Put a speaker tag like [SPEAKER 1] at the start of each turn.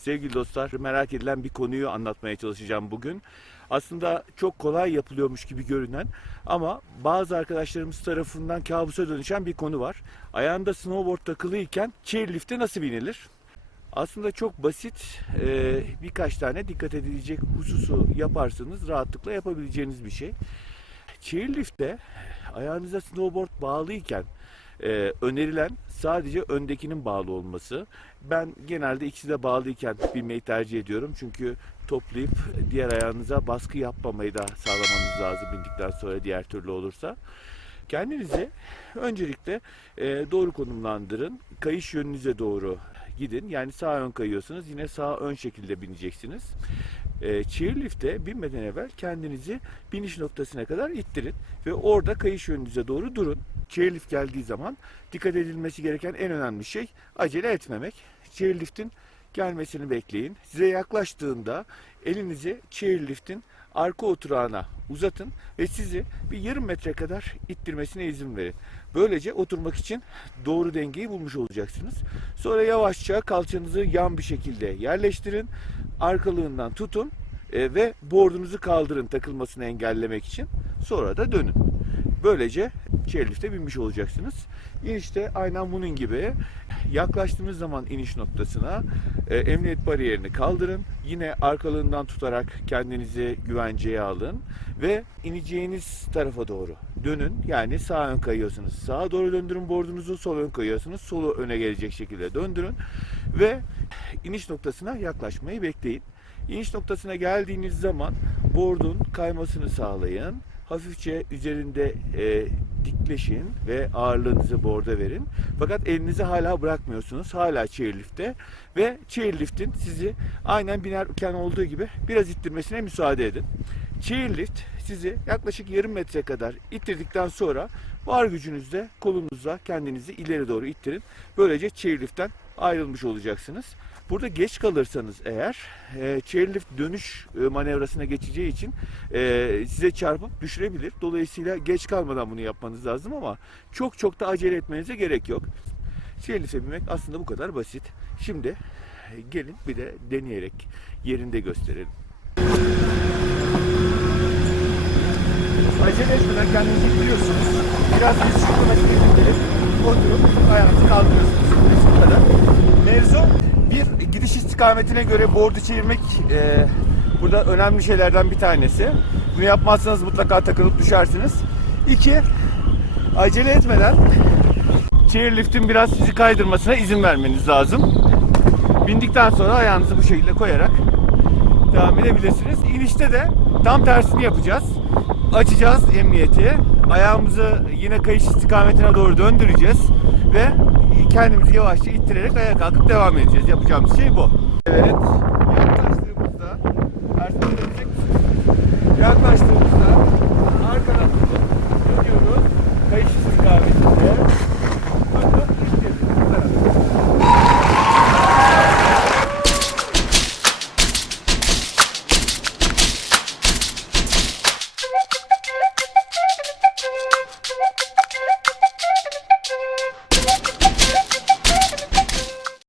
[SPEAKER 1] Sevgili dostlar merak edilen bir konuyu anlatmaya çalışacağım bugün. Aslında çok kolay yapılıyormuş gibi görünen ama bazı arkadaşlarımız tarafından kabusa dönüşen bir konu var. Ayağında snowboard takılıyken chairlift'e nasıl binilir? Aslında çok basit e, birkaç tane dikkat edilecek hususu yaparsanız rahatlıkla yapabileceğiniz bir şey. Chairlift'te ayağınıza snowboard bağlıyken e, önerilen sadece öndekinin bağlı olması. Ben genelde ikisi de bağlıyken binmeyi tercih ediyorum. Çünkü toplayıp diğer ayağınıza baskı yapmamayı da sağlamanız lazım bindikten sonra diğer türlü olursa. Kendinizi öncelikle e, doğru konumlandırın. Kayış yönünüze doğru gidin. Yani sağ ön kayıyorsunuz. Yine sağ ön şekilde bineceksiniz. E, chairlift'e binmeden evvel kendinizi biniş noktasına kadar ittirin ve orada kayış yönünüze doğru durun. Chairlift geldiği zaman dikkat edilmesi gereken en önemli şey acele etmemek. Chairlift'in gelmesini bekleyin. Size yaklaştığında elinizi chairlift'in arka oturağına uzatın ve sizi bir yarım metre kadar ittirmesine izin verin. Böylece oturmak için doğru dengeyi bulmuş olacaksınız. Sonra yavaşça kalçanızı yan bir şekilde yerleştirin. Arkalığından tutun e, ve bordunuzu kaldırın takılmasını engellemek için. Sonra da dönün. Böylece chairlift'e binmiş olacaksınız. İnişte aynen bunun gibi yaklaştığınız zaman iniş noktasına e, emniyet bariyerini kaldırın. Yine arkalığından tutarak kendinizi güvenceye alın ve ineceğiniz tarafa doğru dönün. Yani sağ ön kayıyorsunuz. Sağa doğru döndürün bordunuzu, sol ön kayıyorsunuz. Solu öne gelecek şekilde döndürün ve iniş noktasına yaklaşmayı bekleyin. İniş noktasına geldiğiniz zaman bordun kaymasını sağlayın. Hafifçe üzerinde e, dikleşin ve ağırlığınızı borda verin. Fakat elinizi hala bırakmıyorsunuz. Hala chairlift'te ve chairlift'in sizi aynen binerken olduğu gibi biraz ittirmesine müsaade edin. Chairlift sizi yaklaşık yarım metre kadar ittirdikten sonra var gücünüzle kolunuzla kendinizi ileri doğru ittirin. Böylece chairlift'ten ayrılmış olacaksınız. Burada geç kalırsanız eğer e, chairlift dönüş e, manevrasına geçeceği için e, size çarpıp düşürebilir. Dolayısıyla geç kalmadan bunu yapmanız lazım ama çok çok da acele etmenize gerek yok. Chairlift'e binmek aslında bu kadar basit. Şimdi e, gelin bir de deneyerek yerinde gösterelim.
[SPEAKER 2] Acele etmeden kendinizi ittiriyorsunuz. Biraz yüz şıkkına gidelim. Oturup ayağınızı kaldırıyorsunuz. Bu kadar. Mevzu bir gidiş istikametine göre board'u çevirmek e, burada önemli şeylerden bir tanesi. Bunu yapmazsanız mutlaka takılıp düşersiniz. İki, acele etmeden chairlift'in biraz sizi kaydırmasına izin vermeniz lazım. Bindikten sonra ayağınızı bu şekilde koyarak devam edebilirsiniz. İnişte de tam tersini yapacağız. Açacağız emniyeti. Ayağımızı yine kayış istikametine doğru döndüreceğiz ve kendimizi yavaşça ittirerek ayağa kalkıp devam edeceğiz. Yapacağımız şey bu. Evet.